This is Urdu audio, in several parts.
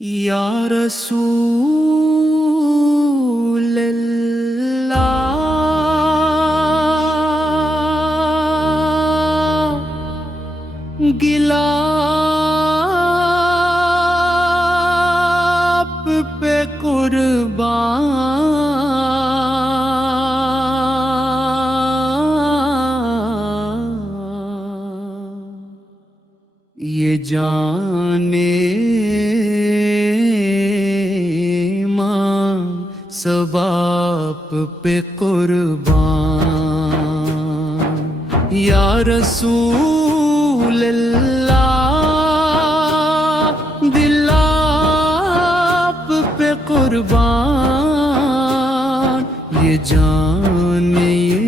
یا رسول اللہ، گلا آپ پہ قربان، یہ جانے سب آپ پہ قربان، یا رسول اللہ، دل آپ پہ قربان، یہ جان یہ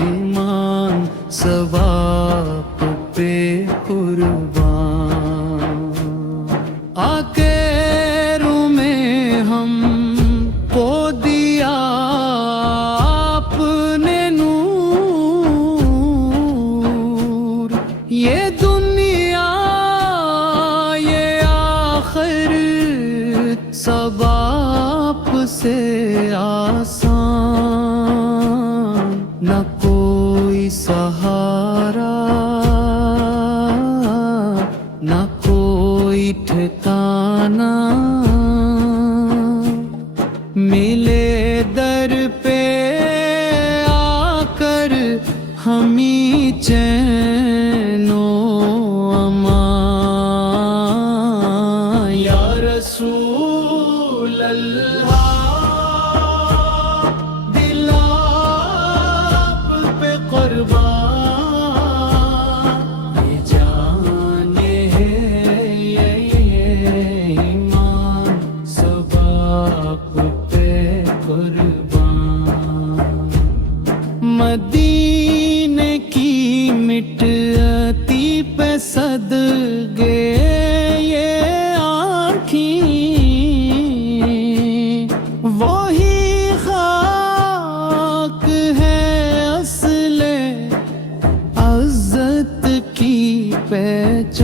ایمان سب آپ پہ قربان، آکے یہ دنیا یہ آخر سب آپ سے آسان، نہ کوئی سہارا نہ کوئی ٹھکانا، ملے در پہ آ کر ہمیں چین و امان، یا رسول اللہ، دل آپ پہ قربان، یہ جان ہے یہ ایمان سب آپ پہ قربان، مدینے کی مٹی پہ صدقے یہ آنکھیں، وہی خاک ہے اصل عزت کی پہچان،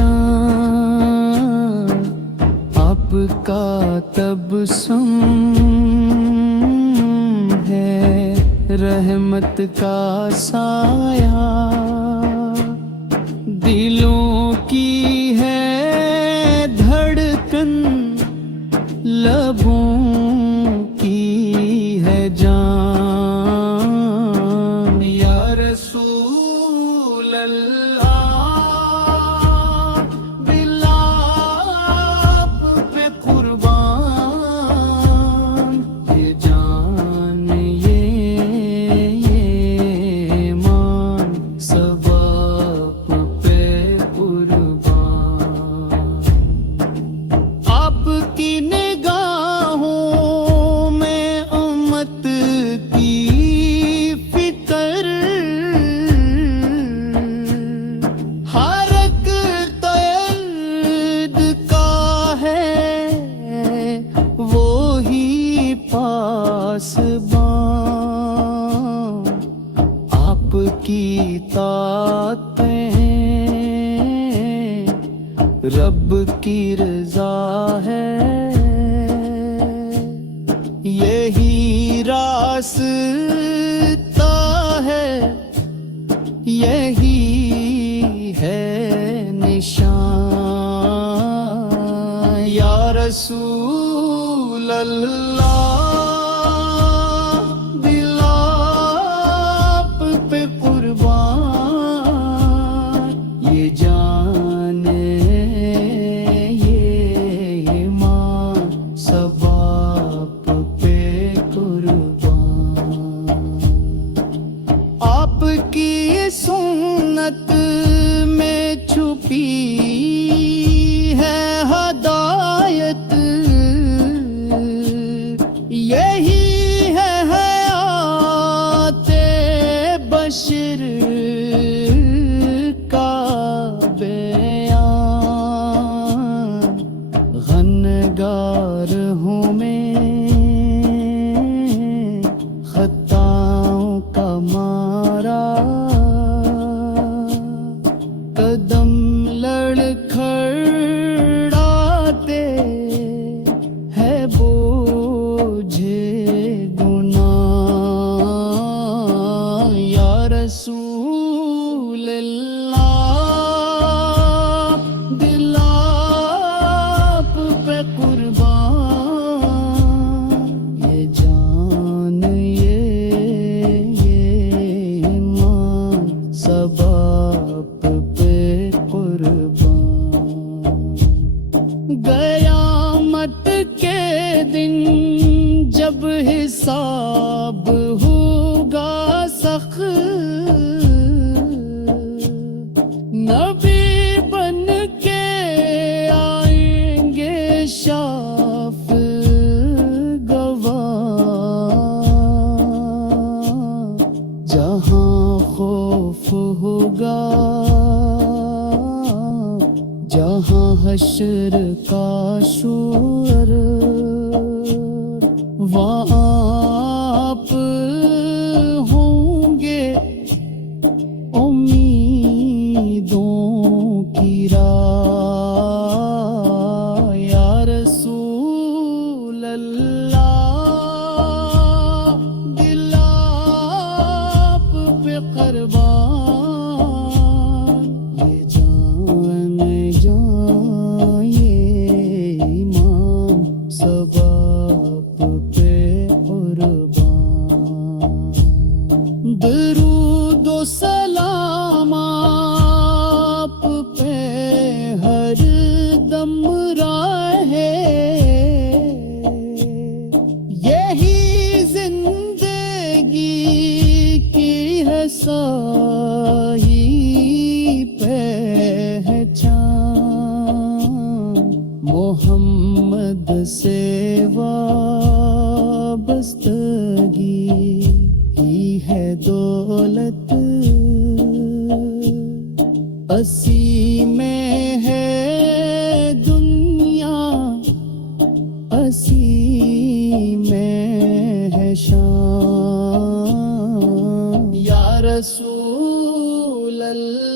آپ کا تبسم ہے رحمت کا سایہ، دلوں کی ہے دھڑکن، لبوں کی ہے جان، یا رسول اللہ، دل آپ پہ قربان، یہ جان یہ ایمان سب آپ پہ قربان، آپ کی نگاہوں میں امت کی فکر، ہر ایک طرد کا ہے وہی پاسبان، آپ کی طاقتیں رب کی رضا ہے، یہی راستہ ہے یہی ہے نشان، یا رسول اللہ، دل آپ پہ قربان، یہ جان یہ ایمان سب آپ پہ قربان، آپ کی سنت میں چھپی ہے ہدایت، قیامت کے دن جب حساب ہوگا سخت، نبی بن کے آئیں گے شاف گواہ، جہاں خوف ہوگا، جہاں حشر کا شور، وہاں آپ ہوں گے امیدوں کی راہ، یا رسول اللہ دل آپ پہ قربان، یہ جان جان یہ ایمان سب آپ پہ قربان، درود و سلام آپ پہ ہر دم رہے، یہی زندگی کی ہے صحیح پہچان، محمد سے وابستگی کی ہے دولت، اسی میں ہے دنیا، اسی میں ہے شان، یا رسول اللہ